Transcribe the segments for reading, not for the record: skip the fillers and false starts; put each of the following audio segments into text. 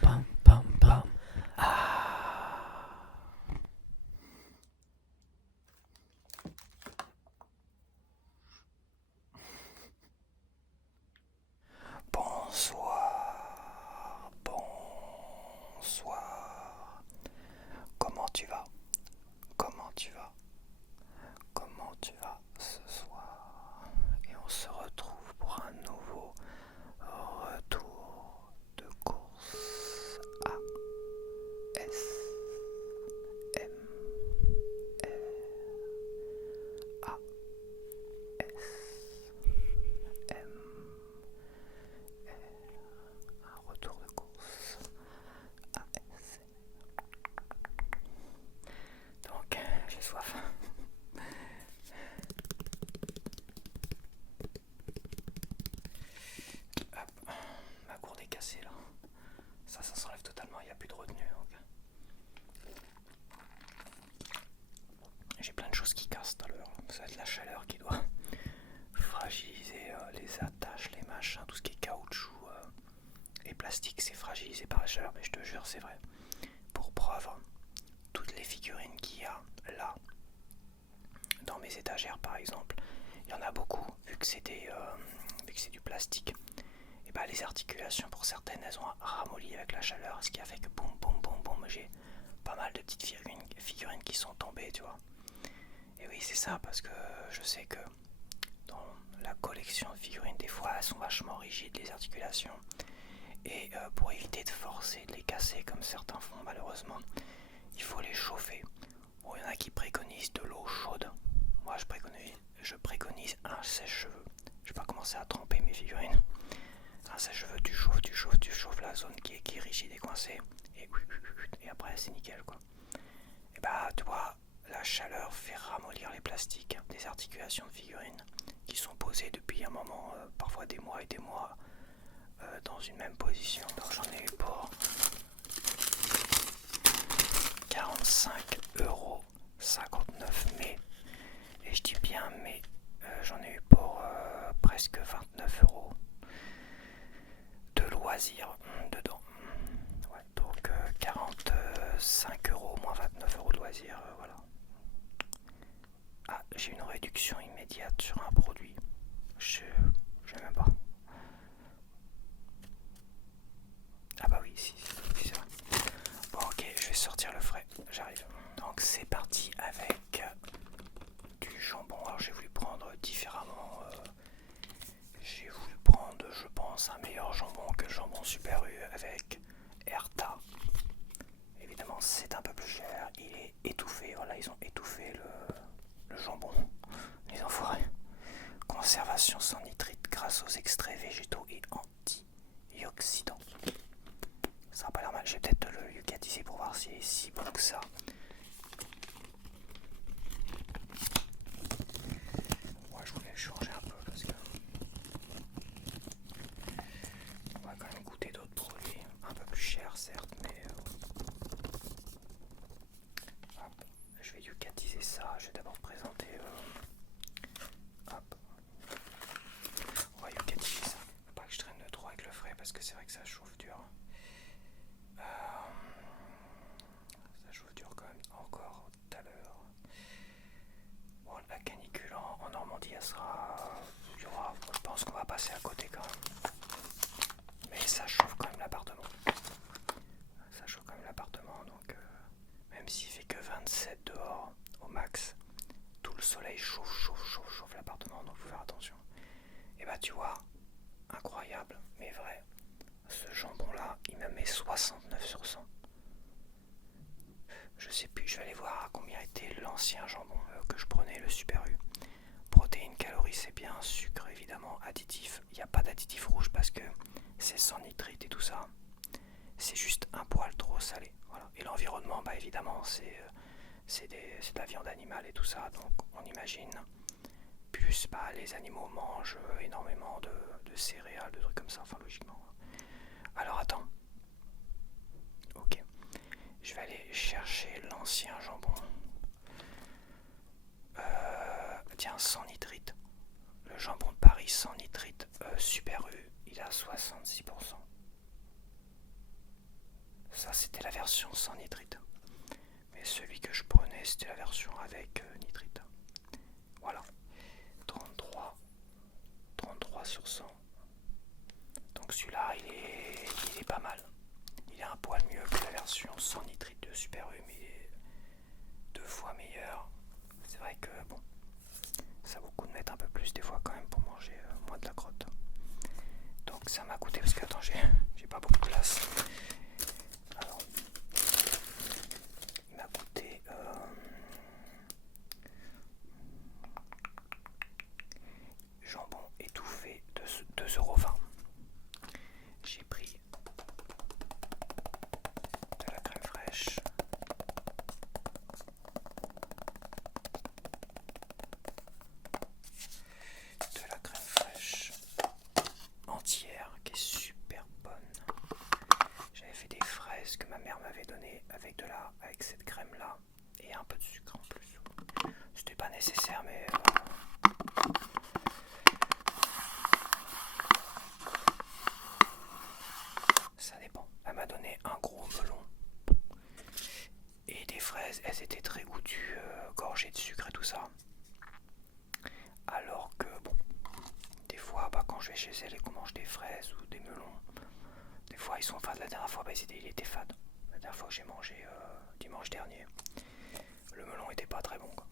Pam, pam, pam. Bonsoir, bonsoir. Comment tu vas? Comment tu vas? Comment tu vas ce soir? Et on se retrouve pour un nouveau retour de course A S M R A S M un retour de course A S. Donc j'ai soif. Hop, ma gourde est cassée là. Ça s'enlève totalement, il n'y a plus de retenue. Donc. J'ai plein de choses qui cassent tout à l'heure. Ça va être la chaleur qui doit fragiliser les attaches, les machins, tout ce qui est caoutchouc et plastique, c'est fragilisé par la chaleur. Mais je te jure, c'est vrai. Pour preuve, toutes les figurines qu'il y a là, dans mes étagères par exemple, il y en a beaucoup, vu que c'est du plastique. Et bah, les articulations pour certaines, elles ont ramolli avec la chaleur, ce qui a fait que boum boum boum boum, j'ai pas mal de petites figurines qui sont tombées, tu vois. Et oui, c'est ça, parce que je sais que dans la collection de figurines, des fois, elles sont vachement rigides, les articulations. Et pour éviter de forcer, de les casser comme certains font malheureusement, il faut les chauffer. Bon, il y en a qui préconisent de l'eau chaude. Moi, je préconise un sèche-cheveux. Je vais pas commencer à tremper mes figurines. Un sèche-cheveux, tu chauffes la zone qui est rigide et coincée. Et après, c'est nickel, quoi. Et bah, tu vois, la chaleur fait ramollir les plastiques des articulations de figurines qui sont posées depuis un moment, parfois des mois et des mois, dans une même position. Donc j'en ai eu pour 45,59 €, mais, et je dis bien mais, j'en ai eu pour presque 29 € de loisirs dedans. Ouais, donc 45 € moins 29 € de loisirs, voilà. Ah, j'ai une réduction immédiate sur un produit. Je sais même pas. Ah bah oui, si c'est vrai. Bon ok, je vais sortir le frais, j'arrive. Donc c'est parti avec du jambon. Alors j'ai voulu prendre différemment. J'ai voulu prendre, je pense, un meilleur jambon que le jambon Super U avec Erta. Évidemment c'est un peu plus cher, il est étouffé, voilà, ils ont étouffé le jambon, les enfoirés. Conservation sans nitrite grâce aux extraits végétaux et antioxydants. Ça n'a pas l'air mal, je vais peut-être le yucatiser pour voir s'il est si bon que ça. Moi je voulais changer un peu parce que on va quand même goûter d'autres produits, un peu plus chers certes, mais hop, je vais yucatiser ça, je vais d'abord présenter hop. On va yucatiser ça, pas que je traîne trop avec le frais parce que c'est vrai que ça chauffe dur. Ça chauffe dur quand même encore tout à l'heure. Bon, la canicule en Normandie, elle sera. Je pense qu'on va passer à côté quand même. Mais ça chauffe quand même l'appartement. Ça chauffe quand même l'appartement, donc même s'il fait que 27 dehors au max, tout le soleil chauffe l'appartement, donc il faut faire attention. Et bah tu vois, incroyable, mais vrai, ce jambon là, il me met 69 sur 100. Je sais plus, je vais aller voir à combien était l'ancien jambon que je prenais, le Super U. Protéines, calories, c'est bien. Sucre, évidemment. Additif, il n'y a pas d'additif rouge parce que c'est sans nitrite et tout ça. C'est juste un poil trop salé. Voilà. Et l'environnement, bah évidemment, c'est de la viande animale et tout ça. Donc on imagine. Plus bah, les animaux mangent énormément de céréales, de trucs comme ça. Enfin, logiquement. Alors attends. Ok. Je vais aller chercher l'ancien jambon. Tiens, sans nitrite. Le jambon de Paris sans nitrite, version sans nitrite. Mais celui que je prenais, c'était la version avec nitrite. Voilà. 33 sur 100. Donc celui-là, il est pas mal. Il est un poil mieux que la version sans nitrite de Super U, mais il est 2 fois meilleur. C'est vrai que bon, ça vaut le coup de mettre un peu plus des fois quand même pour manger moins de la crotte. Donc ça m'a coûté, parce que attends, j'ai pas beaucoup de place. Alors, il m'a coûté jambon étouffé 2,20 €. J'ai pris de la crème fraîche, entière qui est super bonne. J'avais fait des fraises que ma mère m'avait donné avec cette crème là et un peu de sucre en plus. C'était pas nécessaire, mais ça dépend. Elle m'a donné un gros melon et des fraises. Elles étaient très goûtues, gorgées de sucre et tout ça. Alors que bon, des fois quand je vais chez elle et qu'on mange des fraises ou des melons, des fois ils sont fades. La dernière fois il était fade. La dernière fois que j'ai mangé dimanche dernier, le melon était pas très bon quoi.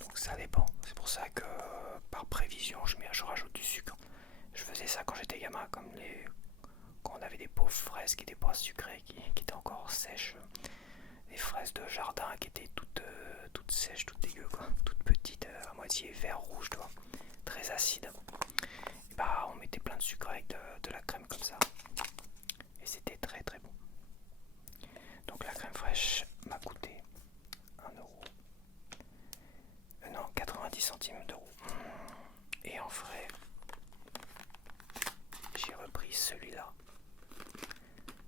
Donc ça dépend. C'est pour ça que par prévision je rajoute du sucre. Je faisais ça quand j'étais gamin, quand on avait des pauvres fraises qui n'étaient pas sucrées, qui étaient encore sèches. Des fraises de jardin qui étaient toutes sèches, toutes dégueu quoi, toutes petites, à moitié vert rouge, toi, très acide. Et bah on mettait plein de sucre avec de la crème comme ça, et c'était très très bon. Donc la crème fraîche m'a coûté 1 euro, non 90 centimes d'euros. Et en frais, j'ai repris celui-là,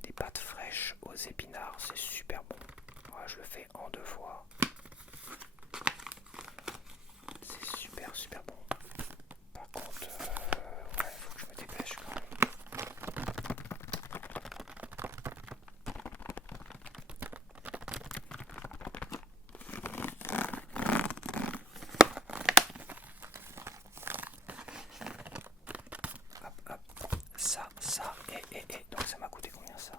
des pâtes fraîches aux épinards, c'est super bon. Moi je le fais en 2 fois. C'est super bon. Par contre, ouais, faut que je me dépêche quand même. Hop, ça, et donc ça m'a coûté combien ça?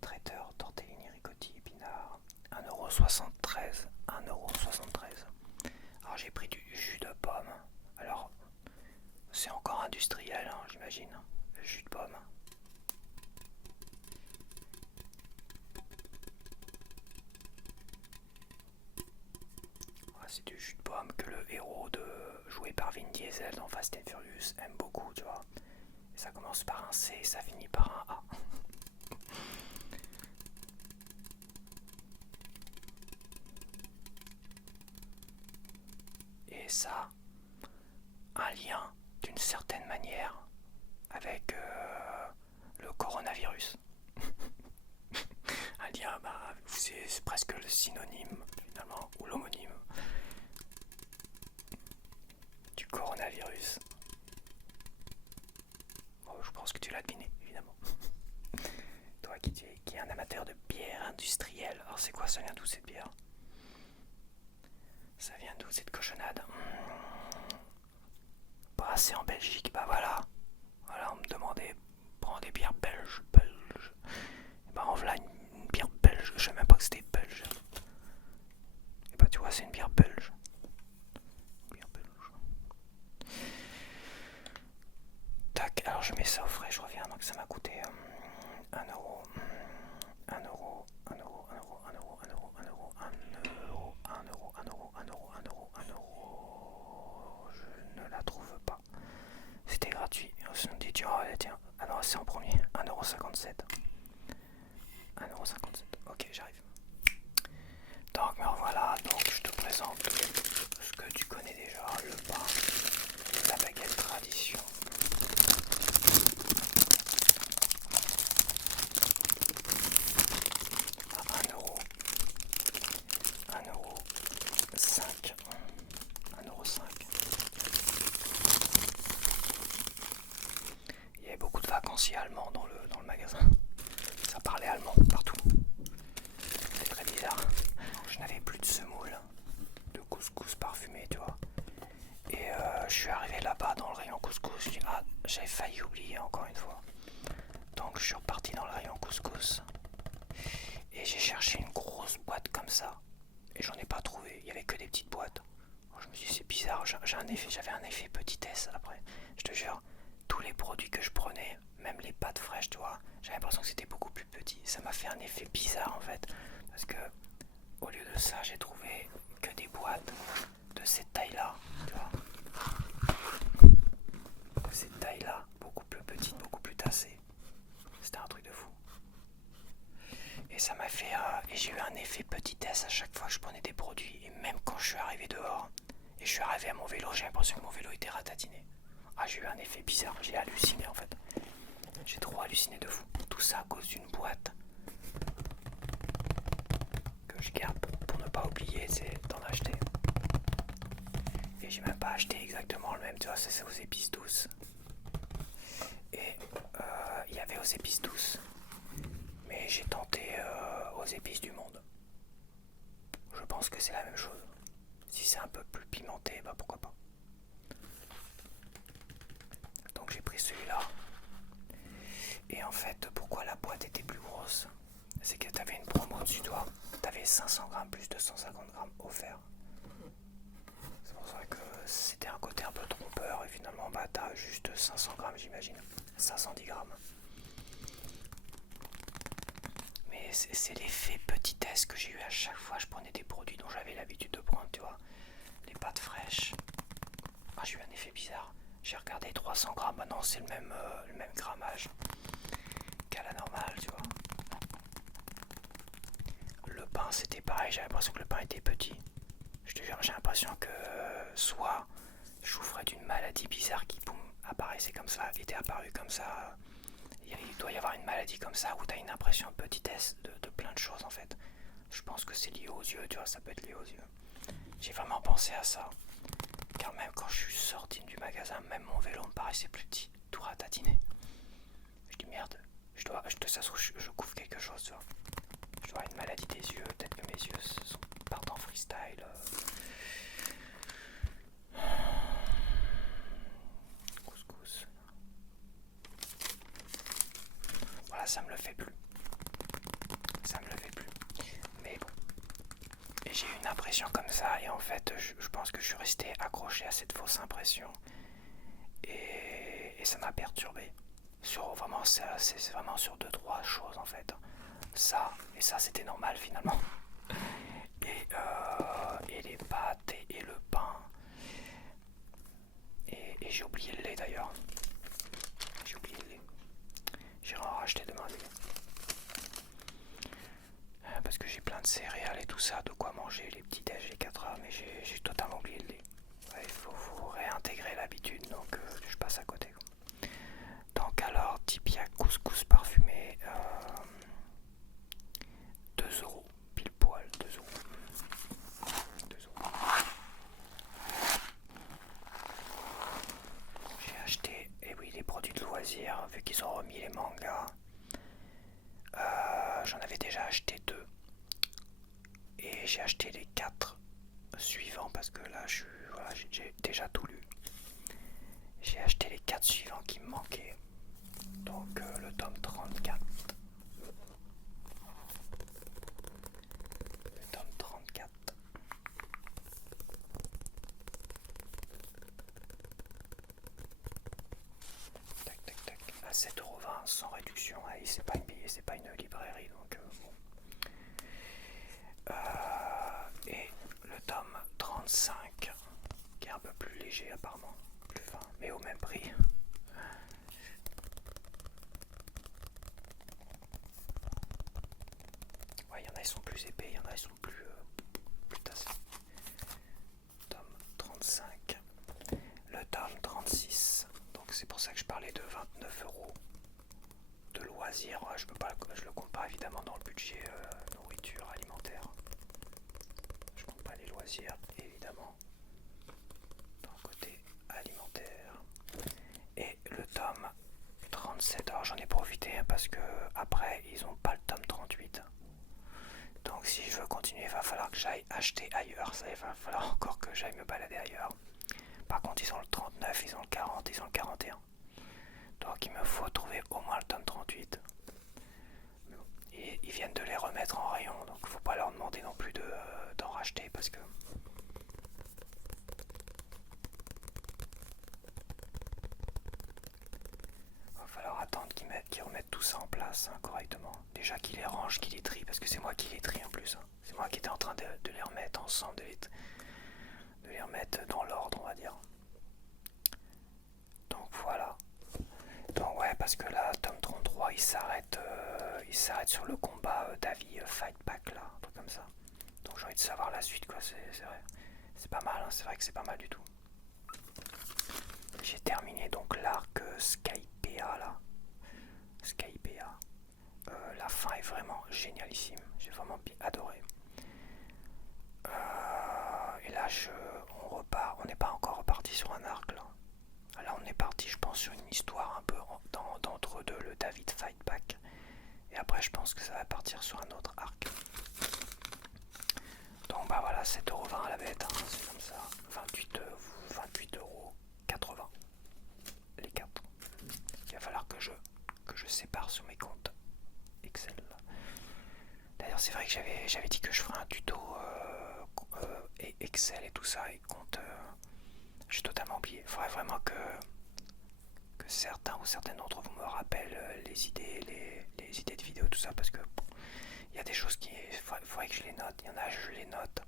Traiteur, tortellini, ricotti, épinards, 1,73 €. 1,73 €. Alors j'ai pris du jus de pomme. Alors c'est encore industriel, hein, j'imagine. Le jus de pomme. Ouais, c'est du jus de pomme que le héros joué par Vin Diesel dans Fast and Furious aime beaucoup, tu vois. Et ça commence par un C et ça finit par un A. Et ça, un lien d'une certaine manière avec le coronavirus. Un lien, bah, c'est presque le synonyme finalement, ou l'homonyme du coronavirus. Bon, je pense que tu l'as deviné, évidemment. Toi qui es un amateur de bière industrielle, alors c'est quoi, ça vient d'où cette bière? Ça vient d'où cette cochonnade? Brassée en Belgique, bah voilà. Voilà, on me demandait, prends des bières belges. Et bah en voilà une bière belge, je savais même pas que c'était belge. Et bah tu vois, c'est une bière belge. Tac, alors je mets ça au frais, je reviens, donc ça m'a coûté 1 euro. 1 euro, 1 euro, 1 euro, 1 euro, 1 euro, 1 euro, 1 euro, 1 euro, 1 euro, 1 euro, 1 euro, 1 euro. Je ne la trouve pas. C'était gratuit. On se dit, tiens, alors c'est en premier. 1,57 €. 1,57 €. Ok, j'arrive. Donc me revoilà, donc je te présente ce que tu connais déjà, le pain, la baguette tradition. À 1 euro. 1,5 €. 1,5 €. Il y avait beaucoup de vacanciers allemands dans le magasin. Ça parlait allemand partout. n'avais plus de semoule, de couscous parfumé, tu vois. Et je suis arrivé là-bas dans le rayon couscous, je dis ah, j'avais failli oublier encore une fois. Donc je suis reparti dans le rayon couscous et j'ai cherché une grosse boîte comme ça et j'en ai pas trouvé, il y avait que des petites boîtes. Je me suis dit c'est bizarre, j'avais un effet petitesse après, je te jure, tous les produits que je prenais, même les pâtes fraîches, tu vois, j'avais l'impression que c'était beaucoup plus petit, ça m'a fait un effet bizarre en fait, parce que au lieu de ça j'ai trouvé que des boîtes de cette taille là, tu vois, de cette taille là, beaucoup plus petite, beaucoup plus tassée, c'était un truc de fou. Et ça m'a fait, et j'ai eu un effet petitesse à chaque fois que je prenais des produits, et même quand je suis arrivé dehors, et je suis arrivé à mon vélo, j'ai l'impression que mon vélo était ratatiné. Ah, j'ai eu un effet bizarre, j'ai halluciné en fait. J'ai trop halluciné de fou. Tout ça à cause d'une boîte que je garde pour ne pas oublier, c'est d'en acheter. Et j'ai même pas acheté exactement le même, tu vois, c'est aux épices douces. Et il y avait aux épices douces, mais j'ai tenté aux épices du monde. Je pense que c'est la même chose. Si c'est un peu plus pimenté, bah pourquoi pas. Donc j'ai pris celui-là. Et en fait, pourquoi la boîte était plus grosse? C'est que t'avais une promo dessus, toi. T'avais 500 grammes plus 250 grammes offerts. C'est pour ça que c'était un côté un peu trompeur. Et finalement, bah t'as juste 500 grammes, j'imagine. 510 grammes. Mais c'est l'effet petitesse que j'ai eu à chaque fois. Je prenais des produits dont j'avais l'habitude de prendre, tu vois. Les pâtes fraîches. Ah, j'ai eu un effet bizarre. J'ai regardé 300 grammes. Bah non, c'est le même grammage qu'à la normale, tu vois. Le pain, c'était pareil. J'avais l'impression que le pain était petit. Je te jure, j'ai l'impression que soit je souffrais d'une maladie bizarre qui, boum, apparaissait comme ça, était apparue comme ça. Il doit y avoir une maladie comme ça où tu as une impression de petitesse de plein de choses en fait. Je pense que c'est lié aux yeux, tu vois, ça peut être lié aux yeux. J'ai vraiment pensé à ça. Car même quand je suis sorti du magasin, même mon vélo me paraissait plus petit, tout ratatiné. Je dis merde, ça se trouve, je couvre quelque chose, tu vois. Je dois avoir une maladie des yeux, peut-être que mes yeux partent en freestyle. Couscous. Voilà, ça me le fait plus. Ça me le fait plus. Mais bon. Et j'ai eu une impression comme ça, et en fait, je pense que je suis resté accroché à cette fausse impression. Et ça m'a perturbé. C'est vraiment sur 2-3 choses en fait. Ça, et ça c'était normal finalement. Et les pâtes et le pain. Et j'ai oublié le lait d'ailleurs. J'ai oublié le lait. J'irai en racheter demain du lait. Parce que j'ai plein de céréales et tout ça, de quoi manger, les petits déj, les 4 heures, mais j'ai totalement oublié le lait. Ouais, il faut réintégrer l'habitude, donc je passe à côté. Donc alors, Tipia couscous parfumé, 2 euros, pile poil, 2 euros. 2 euros. J'ai acheté, et oui, les produits de loisirs, vu qu'ils ont remis les mangas. J'en avais déjà acheté 2. Et j'ai acheté les 4 suivants parce que là, voilà, j'ai déjà tout lu. J'ai acheté les 4 suivants qui me manquaient. Donc le tome 34. Le tome 34. Tac tac tac. À 7,20€ sans réduction. Ah, c'est pas une librairie donc bon. Et le tome 35 qui est un peu plus léger apparemment. Plus fin, mais au même prix. Ouais, il y en a ils sont plus épais, il y en a ils sont plus tassés. Tome 35. Le tome 36. Donc c'est pour ça que je parlais de 29€ de loisirs. Je le compte pas évidemment dans le budget nourriture alimentaire. Je compte pas les loisirs évidemment dans le côté alimentaire. Et le tome 37, alors j'en ai profité parce que après ils ont pas le tome 38. Donc Donc si je veux continuer, il va falloir que j'aille acheter ailleurs. Ça, il va falloir encore que j'aille me balader ailleurs. Par contre, ils ont le 39, ils ont le 40, ils ont le 41. Donc il me faut trouver au moins le tome 38. Et ils viennent de les remettre en rayon, donc il faut pas leur demander non plus d'en racheter parce que... Il va falloir attendre qu'ils remettent tout ça en place correctement. Déjà qu'ils les rangent, qu'ils les trient, parce que c'est moi qui les trie en plus. C'est moi qui étais en train de les remettre ensemble, de les remettre dans l'ordre, on va dire. Donc voilà. Donc ouais, parce que là, tome 33, il s'arrête sur le combat d'Avi Fight Pack là, un truc comme ça. Donc j'ai envie de savoir la suite quoi, c'est vrai. C'est pas mal, hein, c'est vrai que c'est pas mal du tout. J'ai terminé donc l'arc Skypea là. Skypea. La fin est vraiment génialissime, j'ai vraiment adoré. Et là on n'est pas encore reparti sur un arc là. Là on est parti je pense sur une histoire un peu d'entre deux, le David Fight Pack. Et après je pense que ça va partir sur un autre arc. Donc bah voilà, 7,20€ à la bête, hein, c'est comme ça. 28,80€ les 4. Il va falloir que je sépare sur mes comptes Excel. D'ailleurs c'est vrai que j'avais dit que je ferais un tuto et Excel et tout ça et compte. J'ai totalement oublié. Il faudrait vraiment que certains ou certaines d'entre vous me rappellent les idées de vidéo, tout ça, parce que il y a des choses qui... Il faudrait que je les note. Il y en a, je les note.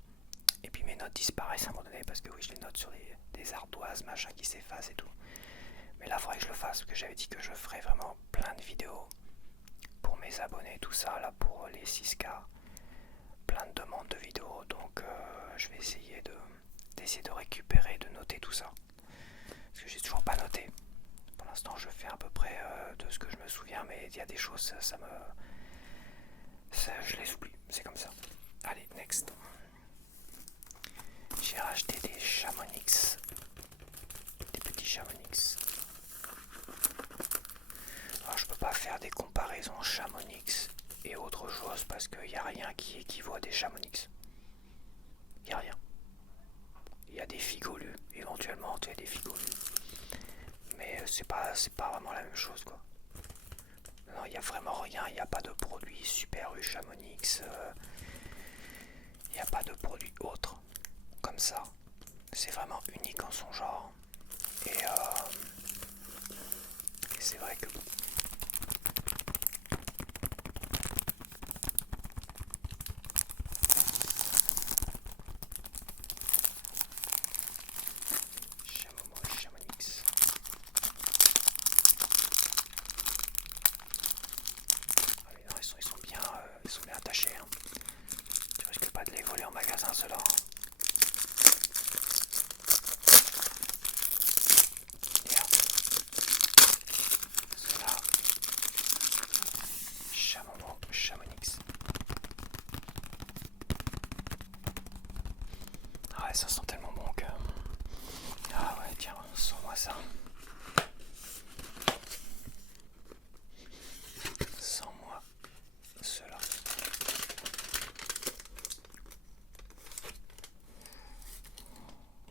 Et puis mes notes disparaissent à un moment donné, parce que oui, je les note sur des ardoises, machin, qui s'effacent et tout. Mais là, il faudrait que je le fasse, parce que j'avais dit que je ferais vraiment plein de vidéos pour mes abonnés, tout ça, là, pour les 6K. Plein de demandes de vidéos, donc je vais essayer de récupérer, de noter tout ça. Parce que j'ai toujours pas noté. Pour l'instant, je fais à peu près de ce que je me souviens, mais il y a des choses, je les oublie, c'est comme ça. Allez, next. J'ai racheté des Chamonix, des petits Chamonix. Alors, je peux pas faire des comparaisons Chamonix et autre chose parce qu'il n'y a rien qui équivaut à des Chamonix. Il n'y a rien. Il y a des figolus, éventuellement, tu as des figolus. Mais c'est pas vraiment la même chose, quoi. Non, il n'y a vraiment rien, il n'y a pas de produit Super U Chamonix, il n'y a pas de produit autre comme ça. C'est vraiment unique en son genre. Et c'est vrai que... Chamonix. Non, ils sont bien attachés. Hein. Tu risques pas de les voler en magasin, ceux-là. Ceux-là. Chamonix. Ah ouais, ça sent tellement bon que... Ah ouais, tiens, sens-moi ça. Sens-moi cela.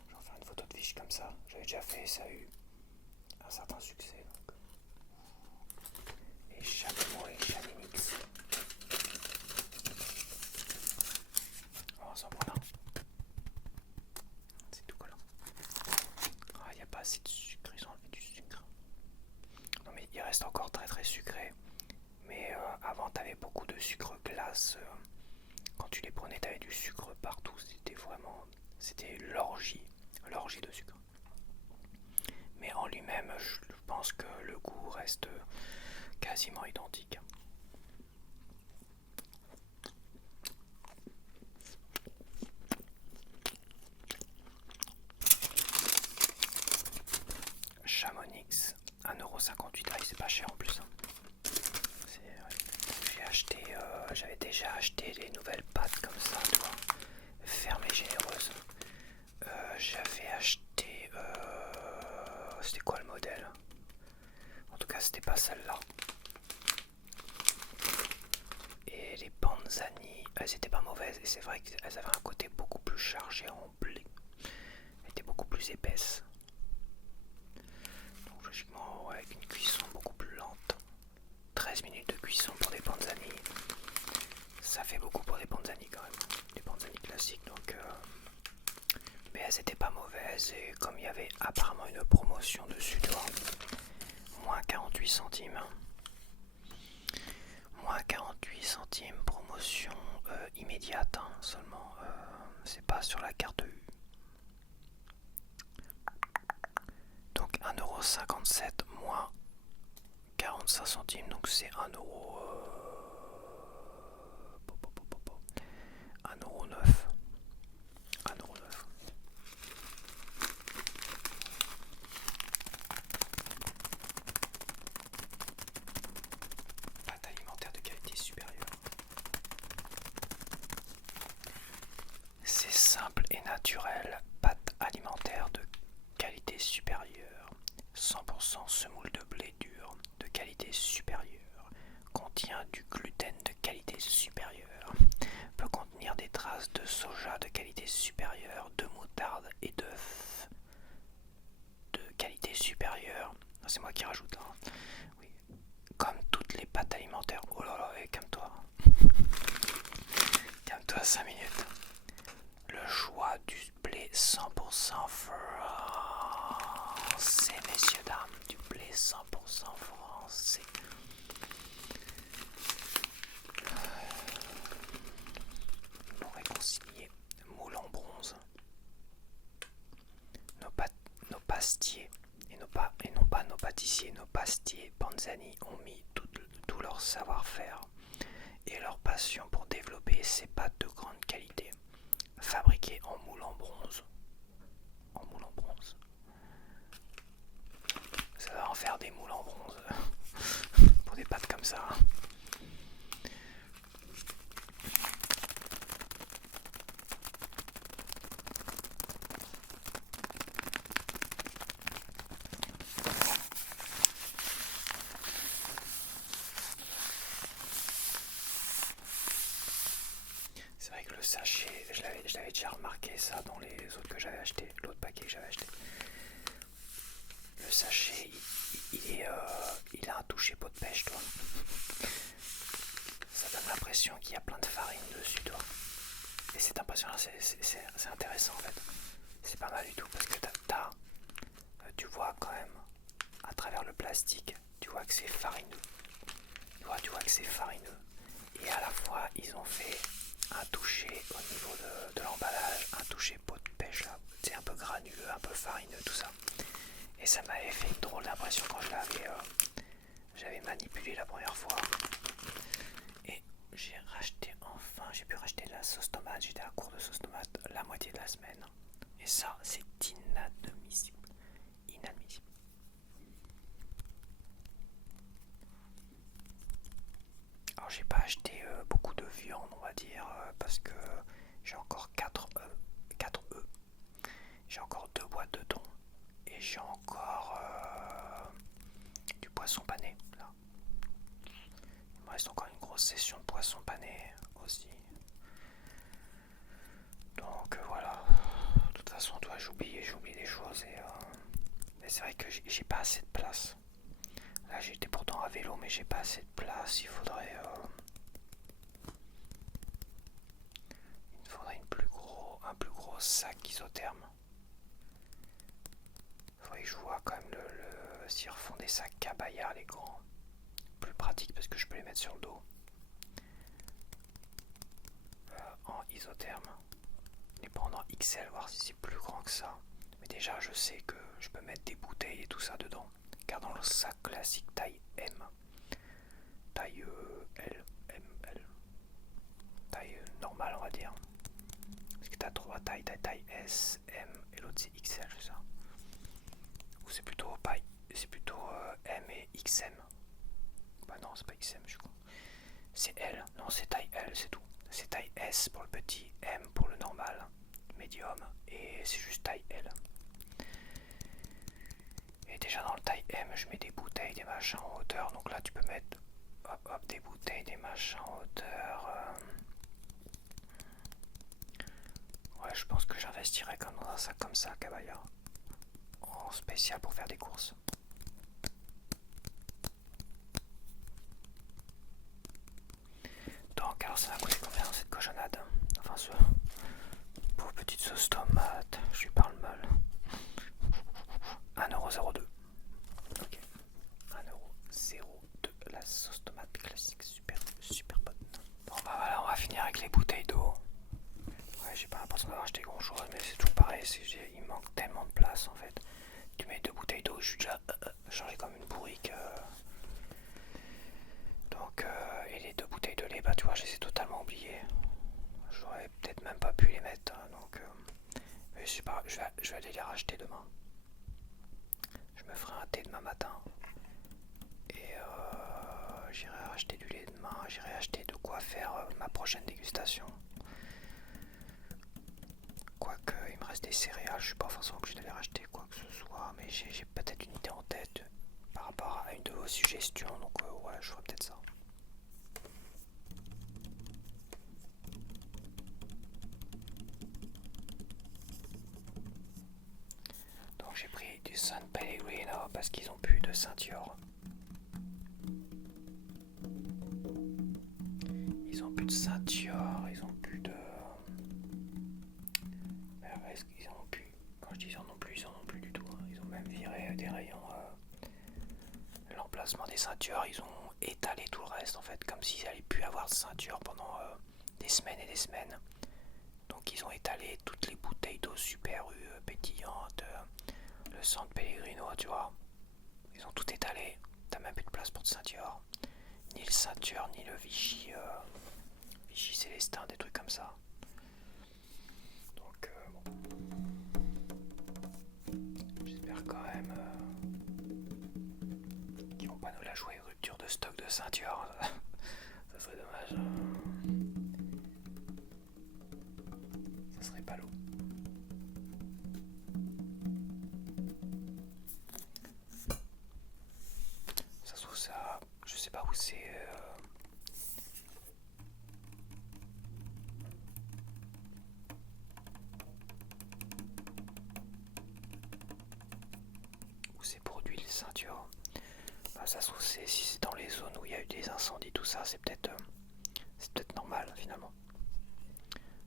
Je vais faire une photo de fiche comme ça. J'avais déjà fait, ça a eu un certain succès. Donc. Et Chamonix et Chamonix. On va s'en prendre un. C'est tout collant. Ah, il n'y a pas assez de sucre, ils ont enlevé du sucre. Non mais il reste encore très très sucré. Mais avant t'avais beaucoup de sucre glace. Quand tu les prenais t'avais du sucre partout. C'était l'orgie de sucre. Mais en lui-même je pense que le goût reste quasiment identique. Chamonix, 1,58€, ah, c'est pas cher en plus. Hein. J'avais déjà acheté les nouvelles pâtes comme ça, tu vois, ferme et généreuse. J'avais acheté, c'était quoi le modèle? En tout cas, c'était pas celle-là. Et Et les Panzani, elles étaient pas mauvaises, et c'est vrai qu'elles avaient un côté beaucoup plus chargé en blé. Elles étaient beaucoup plus épaisses. Donc logiquement, ouais, une cuisson beaucoup plus lente. 13 minutes de cuisson pour des Panzani. Ça fait beaucoup pour des Panzani quand même. Des Panzani classiques, donc... Mais elles étaient pas mauvaises, et comme il y avait apparemment une promotion dessus, tu vois, moins 48 centimes. Moins 48 centimes, promotion immédiate, hein, seulement, c'est pas sur la carte U. Donc 1,57 € moins 45 centimes, donc c'est 1 euro. 1,09 €. 1,09 €. Pâte alimentaire de qualité supérieure. C'est simple et naturel, pâte alimentaire de qualité supérieure. 100% semoule de blé dur de qualité supérieure. Contient du gluten de qualité supérieure. Peut contenir des traces de soja de qualité supérieure, de moutarde et d'œufs de qualité supérieure. C'est moi qui rajoute là. Oui. Comme toutes les pâtes alimentaires. Oh là là, calme-toi. Calme-toi 5 minutes. Le choix du blé 100% français, messieurs, dames. Du blé 100% français. Non réconcilié. Moule en bronze. Nos pastiers, et non pas nos pâtissiers, nos pastiers Panzani ont mis tout leur savoir-faire et leur passion pour développer ces pâtes de grande qualité, fabriquées en moule en bronze. En moule en bronze. Ça va en faire des moules en bronze pour des pâtes comme ça. C'est vrai que le sachet, je l'avais déjà remarqué ça dans les autres que j'avais acheté, l'autre paquet que j'avais acheté. Le sachet, il a un toucher pot de pêche, toi. Ça donne l'impression qu'il y a plein de farine dessus, toi. Et c'est impressionnant, c'est intéressant en fait. C'est pas mal du tout parce que tu vois quand même à travers le plastique, tu vois que c'est farineux. Tu vois que c'est farineux. Et à la fois, ils ont fait un toucher au niveau de l'emballage, un toucher pot de pêche là. C'est un peu granuleux, un peu farineux, tout ça. Et ça m'avait fait une drôle d'impression quand j'avais manipulé la première fois. Et j'ai pu racheter de la sauce tomate. J'étais à court de sauce tomate la moitié de la semaine. Et ça, c'est inadmissible. Inadmissible. Alors j'ai pas acheté beaucoup de viande, on va dire, parce que j'ai encore 4 œufs. J'ai encore 2 boîtes de thon. Et j'ai encore du poisson pané, là. Il me reste encore une grosse session de poisson pané aussi. Donc voilà. De toute façon, toi, j'oublie des choses. Mais c'est vrai que j'ai pas assez de place. Là, j'étais pourtant à vélo, mais j'ai pas assez de place. Il me faudrait un plus gros sac isotherme. Faudrait que je vois quand même s'ils refont des sacs Cabaya, les grands. Plus pratique parce que je peux les mettre sur le dos. En isotherme. Les prendre en XL, voir si c'est plus grand que ça. Mais déjà, je sais que je peux mettre des bouteilles et tout ça dedans. Car dans le sac classique taille M, taille L, M, L, taille normale, on va dire. Parce que t'as 3 tailles, t'as taille S, M et l'autre c'est XL, c'est ça. Ou c'est plutôt M et XM. Bah non, c'est pas XM, je suis con. C'est L, non c'est taille L, c'est tout. C'est taille S pour le petit, M pour le normal, médium, et c'est juste taille L. Et déjà dans le taille M, je mets des bouteilles, des machins en hauteur, donc là tu peux mettre hop, des bouteilles, des machins en hauteur. Ouais, je pense que j'investirais comme dans un sac comme ça, Cabaya. En spécial pour faire des courses. Donc, alors ça m'a coûté combien cette cochonnade? Enfin, ce pauvre petite sauce tomate, je lui parle mal. 1,02€. Ok. 1,02€. La sauce tomate classique, super, super bonne. Bon, bah voilà, on va finir avec les bouteilles d'eau. Ouais, j'ai pas l'impression d'avoir acheté grand chose, mais c'est toujours pareil, il manque tellement de place en fait. Tu mets 2 bouteilles d'eau, je suis déjà changé comme une bourrique. Donc, et les 2 bouteilles de lait, bah tu vois, je les ai totalement oubliées. J'aurais peut-être même pas pu les mettre, hein, donc. Mais je sais pas, je vais aller les racheter demain. Je me ferai un thé demain matin. Et j'irai acheter du lait demain, j'irai acheter de quoi faire ma prochaine dégustation. Quoique il me reste des céréales, je suis pas forcément obligé d'aller racheter quoi que ce soit, mais j'ai peut-être une idée en tête par rapport à une de vos suggestions, donc ouais, je ferai peut-être ça. Donc j'ai pris du San Pellegrino parce qu'ils ont plus de ceinture. Ils ont plus de ceinture, ils ont plus de... Est-ce qu'ils en ont plus? Quand je dis ils en ont plus, ils en ont plus du tout. Hein. Ils ont même viré des rayons. L'emplacement des ceintures, ils ont étalé tout le reste en fait, comme s'ils n'allaient plus avoir de ceinture pendant des semaines et des semaines. Donc ils ont étalé toutes les bouteilles d'eau Super U pétillantes, le San Pellegrino, tu vois. Ils ont tout étalé. T'as même plus de place pour de ceinture. Ni le ceinture, ni le Vichy, Vichy Célestin, des trucs comme ça. Donc bon. J'espère quand même qu'ils vont pas nous la jouer rupture de stock de ceinture. Ça serait dommage. Ça serait pas l'eau. Ça se trouve ça. Je sais pas où c'est. Où c'est produit les ceintures. Bah, ça se trouve si c'est dans les zones où il y a eu des incendies, tout ça, c'est peut-être normal finalement.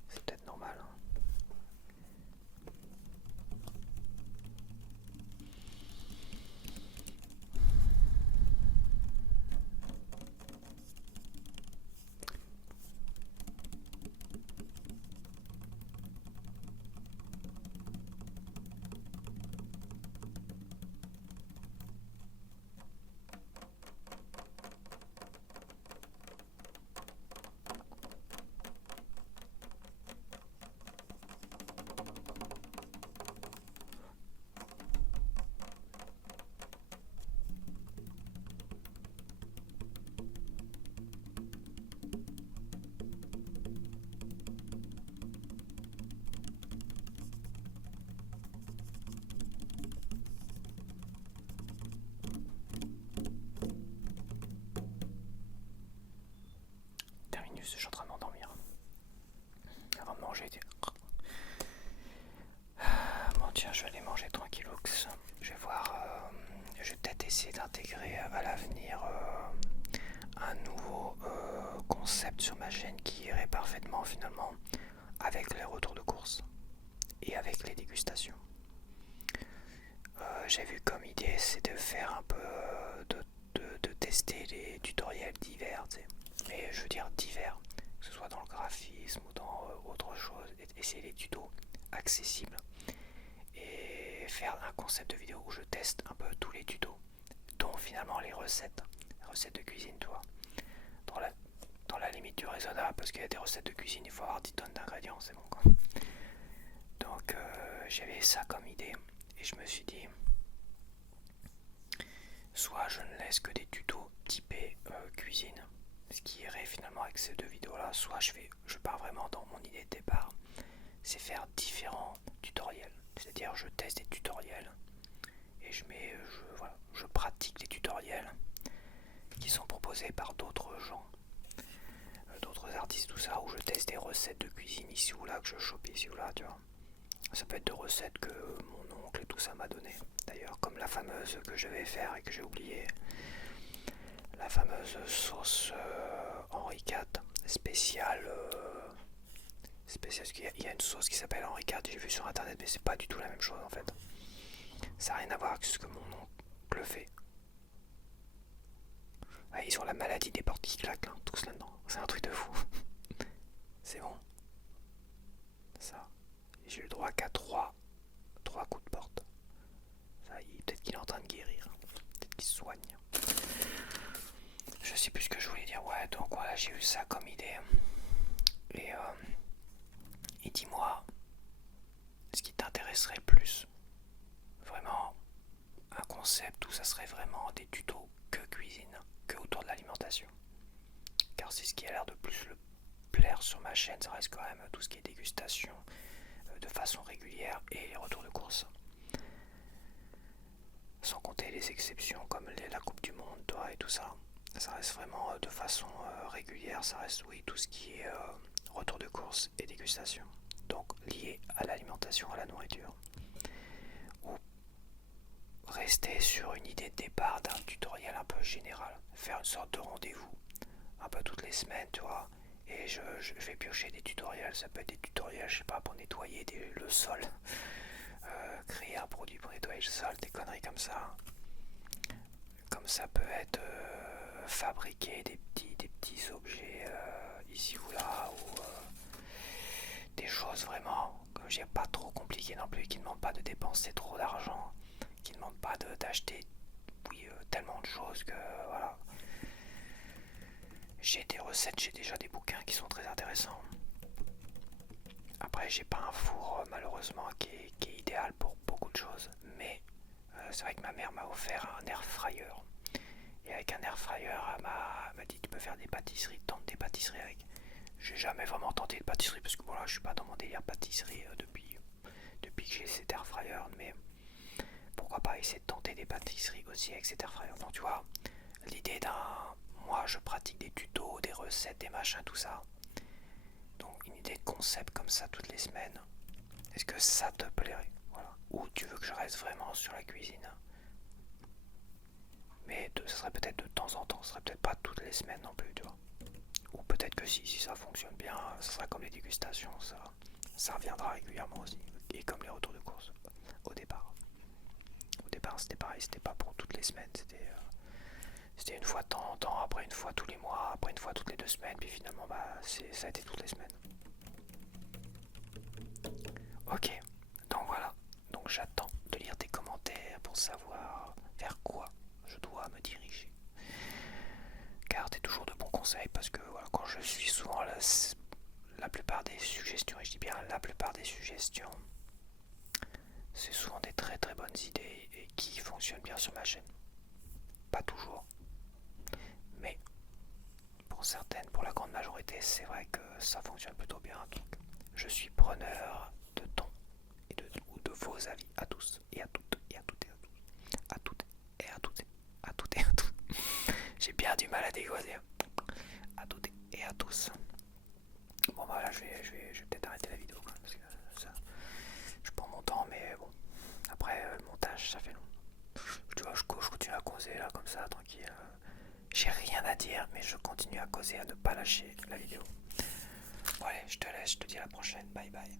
C'est peut-être normal. Hein. Terminus, je suis en train de m'endormir. Avant de manger. Bon tiens, je vais aller manger tranquillux. Je vais voir. Je vais peut-être essayer d'intégrer à l'avenir un nouveau concept sur ma chaîne qui irait parfaitement finalement avec les retours de course et avec les dégustations. J'ai vu comme idée c'est de faire un peu de tester les tutoriels divers, tu sais. Mais je veux dire divers, que ce soit dans le graphisme ou dans autre chose, essayer les tutos accessibles et faire un concept de vidéo où je teste un peu tous les tutos, dont finalement les recettes de cuisine, tu vois, dans la limite du raisonnable, parce qu'il y a des recettes de cuisine, il faut avoir 10 tonnes d'ingrédients, c'est bon quoi. Donc j'avais ça comme idée et je me suis dit soit je ne laisse que des tutos typés cuisine, ce qui irait finalement avec ces 2 vidéos là, soit je pars vraiment dans mon idée de départ, c'est faire différents tutoriels, c'est-à-dire je teste des tutoriels et je pratique les tutoriels qui sont proposés proposées par d'autres gens, d'autres artistes, tout ça, où je teste des recettes de cuisine ici ou là, que je chope ici ou là, tu vois. Ça peut être de recettes que mon oncle et tout ça m'a donné. D'ailleurs, comme la fameuse que je vais faire et que j'ai oublié, la fameuse sauce Henri IV spéciale. Spéciale, il y a une sauce qui s'appelle Henri IV, j'ai vu sur internet, mais c'est pas du tout la même chose en fait. Ça n'a rien à voir avec ce que mon oncle fait. Ouais, ils ont la maladie des portes qui claquent, hein, tous là-dedans. C'est un truc de fou. C'est bon. Ça. J'ai eu le droit qu'à 3 coups de porte. Ça, peut-être qu'il est en train de guérir. Peut-être qu'il se soigne. Je sais plus ce que je voulais dire. Ouais, donc voilà, j'ai eu ça comme idée. Et dis-moi, ce qui t'intéresserait le plus, vraiment, un concept où ça serait vraiment des tutos que cuisine, que autour de l'alimentation. Car c'est ce qui a l'air de plus le plaire sur ma chaîne, ça reste quand même tout ce qui est dégustation de façon régulière et les retours de course. Sans compter les exceptions comme la Coupe du Monde, toi et tout ça. Ça reste vraiment de façon régulière, ça reste oui tout ce qui est retour de course et dégustation. Donc lié à l'alimentation, à la nourriture. Ou rester sur une idée de départ d'un tutoriel un peu général. Faire une sorte de rendez-vous un peu toutes les semaines, tu vois. Et je vais piocher des tutoriels. Ça peut être des tutoriels, je sais pas, pour nettoyer le sol. Créer un produit pour nettoyer le sol, des conneries comme ça. Comme ça peut être fabriquer des petits objets ici ou là, ou des choses vraiment, comme j'ai pas trop compliqué non plus, qui ne demandent pas de dépenser trop d'argent, qui ne demandent pas d'acheter tellement de choses que voilà. J'ai des recettes, j'ai déjà des bouquins qui sont très intéressants. Après, j'ai pas un four malheureusement qui est idéal pour beaucoup de choses, mais c'est vrai que ma mère m'a offert un air fryer. Et avec un air fryer, elle m'a dit tu peux faire des pâtisseries, tente des pâtisseries avec. J'ai jamais vraiment tenté de pâtisserie parce que bon là je suis pas dans mon délire pâtisserie depuis que j'ai cet air fryer, mais pourquoi pas essayer de tenter des pâtisseries aussi avec cet air fryer. Donc tu vois, l'idée moi je pratique des tutos, des recettes, des machins, tout ça. Donc une idée de concept comme ça toutes les semaines. Est-ce que ça te plairait? Voilà. Ou tu veux que je reste vraiment sur la cuisine? Mais ce serait peut-être de temps en temps, ce serait peut-être pas toutes les semaines non plus, tu vois. Ou peut-être que si ça fonctionne bien, ça sera comme les dégustations, ça reviendra régulièrement aussi. Et comme les retours de course au départ. Au départ c'était pareil, c'était pas pour toutes les semaines, c'était une fois de temps en temps, après une fois tous les mois, après une fois toutes les 2 semaines, puis finalement ça a été toutes les semaines. Ok, donc voilà, donc j'attends de lire tes commentaires pour savoir vers quoi je dois me diriger. Car t'es toujours de bons conseils parce que voilà, quand je suis souvent la plupart des suggestions, et je dis bien la plupart des suggestions, c'est souvent des très très bonnes idées et qui fonctionnent bien sur ma chaîne. Pas toujours, mais pour certaines, pour la grande majorité, c'est vrai que ça fonctionne plutôt bien. Donc je suis preneur de ton ou de vos avis à tous et à toutes et à toutes et à tous. À toutes et à toutes. À toutes et à tous. J'ai bien du mal à dégoiser. À toutes et à tous. Bon bah là je vais peut-être arrêter la vidéo quoi, parce que ça, je prends mon temps, mais bon. Après le montage ça fait long. Tu vois, je continue à causer là comme ça, tranquille. J'ai rien à dire, mais je continue à causer, à ne pas lâcher la vidéo. Bon allez, je te laisse, je te dis à la prochaine. Bye bye.